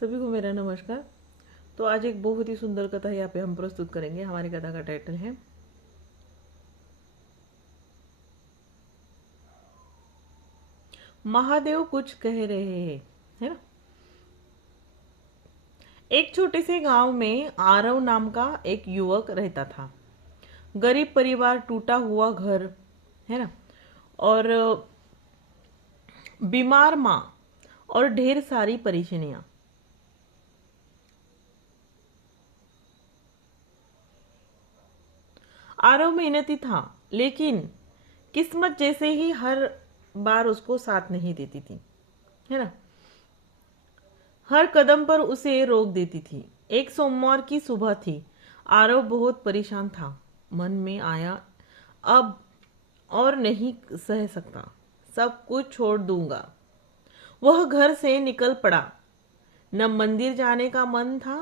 सभी को मेरा नमस्कार। तो आज एक बहुत ही सुंदर कथा यहाँ पे हम प्रस्तुत करेंगे। हमारी कथा का टाइटल है महादेव कुछ कह रहे हैं, है ना। एक छोटे से गांव में आरव नाम का एक युवक रहता था। गरीब परिवार, टूटा हुआ घर, है ना, और बीमार माँ और ढेर सारी परेशानियां। आरव मेहनती था, लेकिन किस्मत जैसे ही हर बार उसको साथ नहीं देती थी, है ना। हर कदम पर उसे रोक देती थी। एक सोमवार की सुबह थी। आरव बहुत परेशान था। मन में आया, अब और नहीं सह सकता, सब कुछ छोड़ दूंगा। वह घर से निकल पड़ा। न मंदिर जाने का मन था,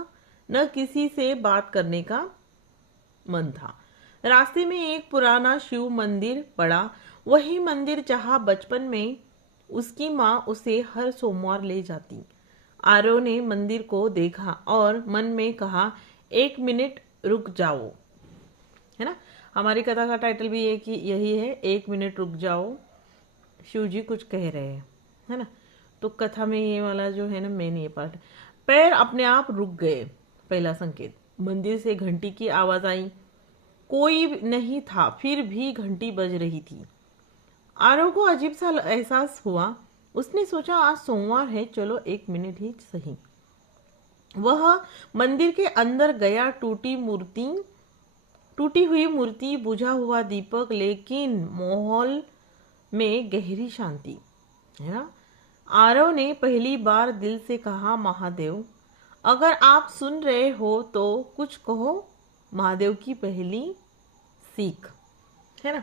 न किसी से बात करने का मन था। रास्ते में एक पुराना शिव मंदिर पड़ा, वही मंदिर जहां बचपन में उसकी माँ उसे हर सोमवार ले जाती। आरव ने मंदिर को देखा और मन में कहा, एक मिनट रुक जाओ, है ना। हमारी कथा का टाइटल भी एक ही यही है, एक मिनट रुक जाओ, शिव जी कुछ कह रहे हैं, है ना। तो कथा में ये वाला जो है ना, मेन ये पार्ट। पैर अपने आप रुक गए। पहला संकेत, मंदिर से घंटी की आवाज आई। कोई नहीं था, फिर भी घंटी बज रही थी। आरव को अजीब सा एहसास हुआ। उसने सोचा, आज सोमवार है, चलो एक मिनट ही सही। वह मंदिर के अंदर गया। टूटी हुई मूर्ति, बुझा हुआ दीपक, लेकिन माहौल में गहरी शांति, है ना। आरव ने पहली बार दिल से कहा, महादेव, अगर आप सुन रहे हो तो कुछ कहो। महादेव की पहली सीख, है ना।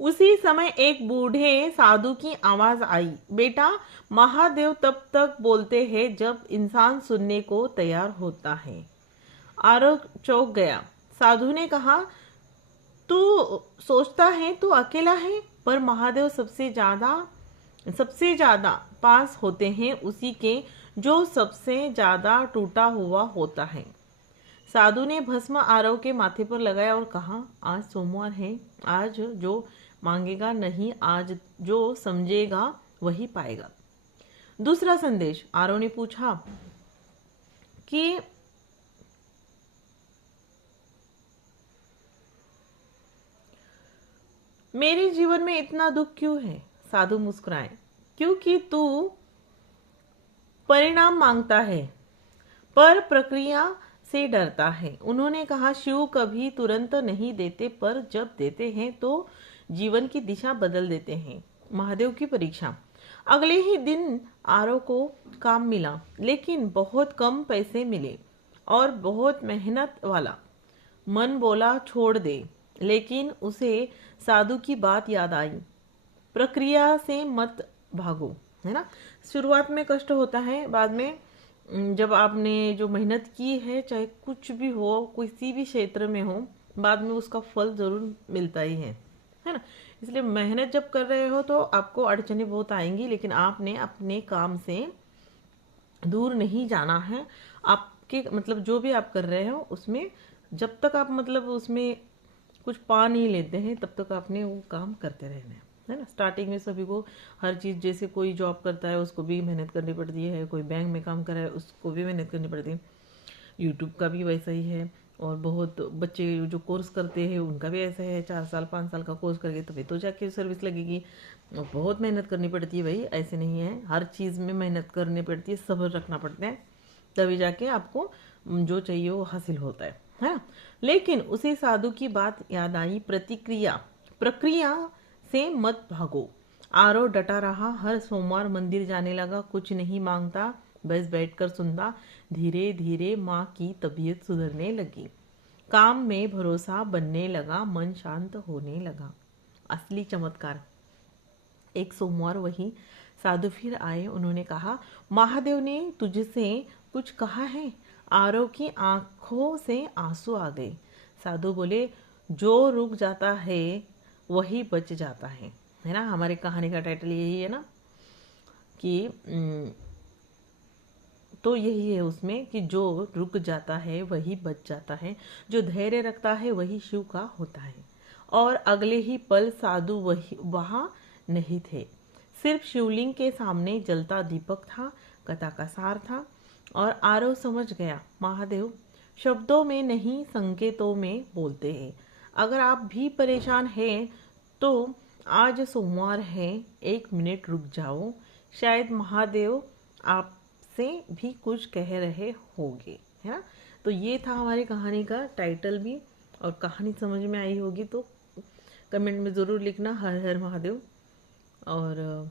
उसी समय एक बूढ़े साधु की आवाज आई, बेटा, महादेव तब तक बोलते हैं जब इंसान सुनने को तैयार होता है। आरव चौंक गया। साधु ने कहा, तू सोचता है तू अकेला है, पर महादेव सबसे ज्यादा पास होते हैं उसी के जो सबसे ज्यादा टूटा हुआ होता है। साधु ने भस्म आरव के माथे पर लगाया और कहा, आज सोमवार है, आज जो मांगेगा नहीं, आज जो समझेगा वही पाएगा। दूसरा संदेश, आरव ने पूछा कि मेरे जीवन में इतना दुख क्यों है। साधु मुस्कुराए, क्योंकि तू परिणाम मांगता है पर प्रक्रिया से डरता है। उन्होंने कहा, शिव कभी तुरंत नहीं देते, पर जब देते हैं तो जीवन की दिशा बदल देते हैं। महादेव की परीक्षा। अगले ही दिन आरव को काम मिला, लेकिन बहुत कम पैसे मिले और बहुत मेहनत वाला। मन बोला छोड़ दे, लेकिन उसे साधु की बात याद आई, प्रक्रिया से मत भागो, है ना। शुरुआत में कष्ट होता है, बाद में जब आपने जो मेहनत की है, चाहे कुछ भी हो, किसी भी क्षेत्र में हो, बाद में उसका फल जरूर मिलता ही है ना। इसलिए मेहनत जब कर रहे हो तो आपको अड़चने बहुत आएंगी, लेकिन आपने अपने काम से दूर नहीं जाना है। आपके मतलब जो भी आप कर रहे हो उसमें जब तक आप मतलब उसमें कुछ पा नहीं लेते हैं, तब तक आपने वो काम करते रहना है ना। स्टार्टिंग में सभी को हर चीज़, जैसे कोई जॉब करता है उसको भी मेहनत करनी पड़ती है, कोई बैंक में काम कर रहा है उसको भी मेहनत करनी पड़ती है। यूट्यूब का भी वैसा ही है, और बहुत बच्चे जो कोर्स करते हैं उनका भी ऐसा है, 4 साल 5 साल का कोर्स करके तभी तो जाके सर्विस लगेगी। और बहुत मेहनत करनी पड़ती है भाई, ऐसे नहीं है, हर चीज़ में मेहनत करनी पड़ती है, सब्र रखना पड़ता है, तभी जाके आपको जो चाहिए वो हासिल होता है ना। लेकिन उसे साधु की बात याद आई, प्रक्रिया से मत भागो। आरव डटा रहा, हर सोमवार मंदिर जाने लगा, कुछ नहीं मांगता, बस बैठकर सुनता। धीरे धीरे माँ की तबीयत सुधरने लगी, काम में भरोसा बनने लगा, मन शांत होने लगा। असली चमत्कार। एक सोमवार वही साधु फिर आए। उन्होंने कहा, महादेव ने तुझसे कुछ कहा है, आरव की आंखों से आंसू आ गए। साधु बोले, जो रुक जाता है वही बच जाता है ना। हमारी कहानी का टाइटल यही है ना कि तो यही है उसमें कि जो रुक जाता है वही बच जाता है, जो धैर्य रखता है वही शिव का होता है। और अगले ही पल साधु वही वहां नहीं थे। सिर्फ शिवलिंग के सामने जलता दीपक था। कथा का सार था। और आरव समझ गया, महादेव शब्दों में नहीं संकेतों में बोलते हैं। अगर आप भी परेशान हैं तो आज सोमवार है, 1 मिनट रुक जाओ, शायद महादेव आपसे भी कुछ कह रहे होंगे, है ना। तो ये था हमारी कहानी का टाइटल भी। और कहानी समझ में आई होगी तो कमेंट में ज़रूर लिखना, हर हर महादेव। और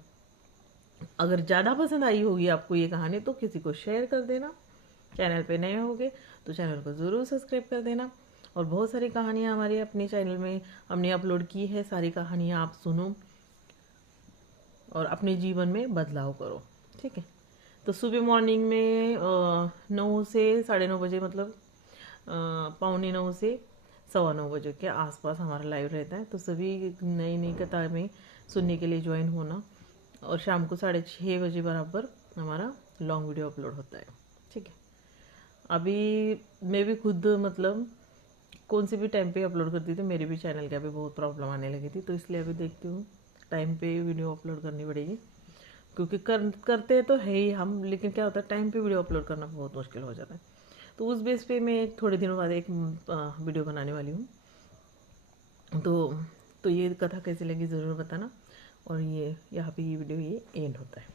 अगर ज़्यादा पसंद आई होगी आपको ये कहानी तो किसी को शेयर कर देना। चैनल पे नए होगे तो चैनल को ज़रूर सब्सक्राइब कर देना। और बहुत सारी कहानियाँ हमारे अपने चैनल में हमने अपलोड की है। सारी कहानियाँ आप सुनो और अपने जीवन में बदलाव करो, ठीक है। तो सुबह मॉर्निंग में 9 से 9:30 बजे, मतलब 8:45 से 9:15 के आसपास हमारा लाइव रहता है। तो सभी नई नई कथा में सुनने के लिए ज्वाइन होना। और शाम को 6:30 बजे बराबर हमारा लॉन्ग वीडियो अपलोड होता है, ठीक है। अभी मैं भी खुद मतलब कौन से भी टाइम पे अपलोड करती थी, मेरे भी चैनल के अभी बहुत प्रॉब्लम आने लगी थी, तो इसलिए अभी देखती हूँ टाइम पे वीडियो अपलोड करनी पड़ेगी। क्योंकि करते तो है ही हम, लेकिन क्या होता है टाइम पे वीडियो अपलोड करना बहुत मुश्किल हो जाता है। तो उस बेस पे मैं थोड़े दिनों बाद एक वीडियो बनाने वाली हूँ। तो ये कथा कैसी लगी ज़रूर बताना। और ये यहाँ पे ये वीडियो ये एंड होता है।